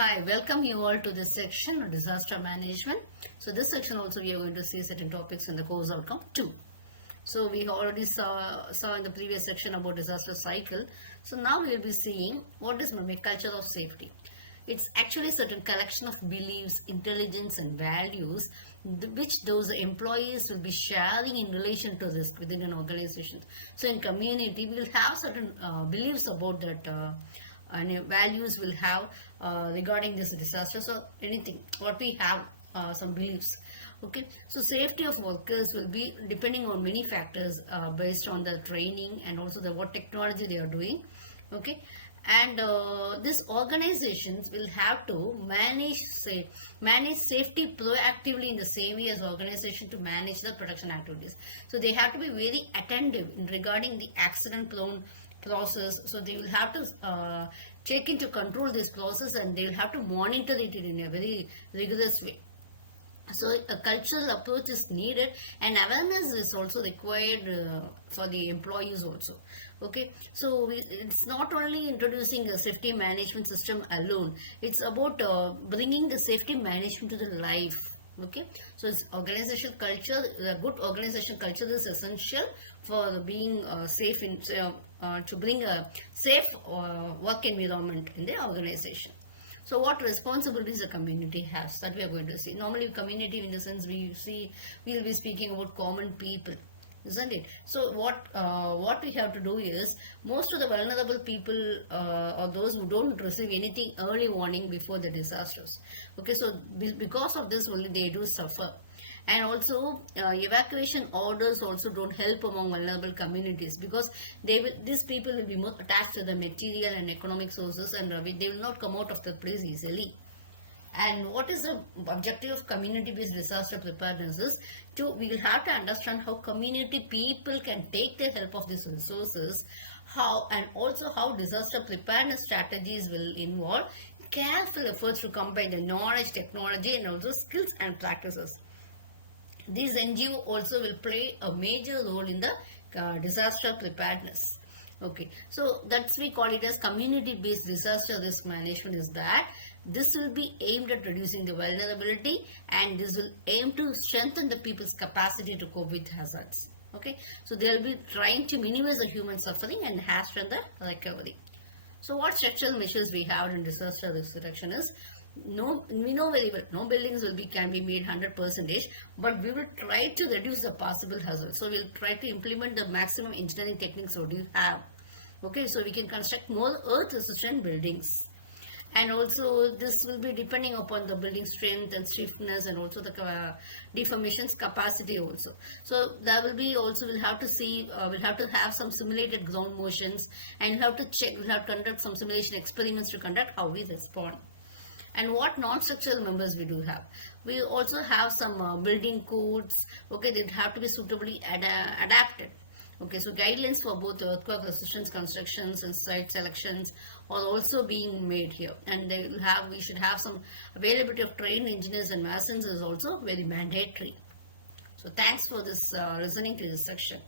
Hi, welcome you all to this section of disaster management. So this section also we are going to see certain topics in the course outcome 2. So we already saw in the previous section about disaster cycle. So now we will be seeing what is culture of safety. It's actually certain collection of beliefs, intelligence and values which those employees will be sharing in relation to risk within an organization. So in community we will have certain beliefs about that and values will have regarding this disaster. So anything what we have some beliefs. Okay, so safety of workers will be depending on many factors based on the training and also the what technology they are doing. Okay, and these organizations will have to manage safety proactively in the same way as organization to manage the production activities. So they have to be very attentive in regarding the accident prone process. So they will have to check into control this process and they will have to monitor it in a very rigorous way. So a cultural approach is needed and awareness is also required for the employees also. Okay, so it's not only introducing a safety management system alone, it's about bringing the safety management to the life. Okay, so it's organizational culture. A good organizational culture is essential for being safe in to bring a safe work environment in the organization. So what responsibilities the community has, that we are going to see. Normally community in the sense we will be speaking about common people, isn't it? So what we have to do is, most of the vulnerable people or those who don't receive anything early warning before the disasters. Okay, so because of this only they do suffer. And also evacuation orders also don't help among vulnerable communities, because these people will be more attached to the material and economic sources, and they will not come out of the place easily. And what is the objective of community-based disaster preparedness is we will have to understand how community people can take the help of these resources, and also how disaster preparedness strategies will involve careful efforts to combine the knowledge, technology and also skills and practices. These NGO also will play a major role in the disaster preparedness. Okay, so that's we call it as community-based disaster risk management. Is that this will be aimed at reducing the vulnerability, and this will aim to strengthen the people's capacity to cope with hazards. Okay, so they'll be trying to minimize the human suffering and hasten the recovery. So what structural measures we have in disaster risk reduction is, we know very well no buildings can be made 100%, but we will try to reduce the possible hazards. So we'll try to implement the maximum engineering techniques what you have. Okay, so we can construct more earth resistant buildings. And also this will be depending upon the building strength and stiffness and also the deformations capacity also. So that will be also, we'll have to see, we'll have to have some simulated ground motions, and we'll have to conduct some simulation experiments to conduct how we respond. And what non-structural members we do have. We also have some building codes. Okay, they have to be suitably adapted. Okay, so guidelines for both earthquake resistance constructions and site selections are also being made here. And we should have some availability of trained engineers and masons is also very mandatory. So thanks for this listening to this section.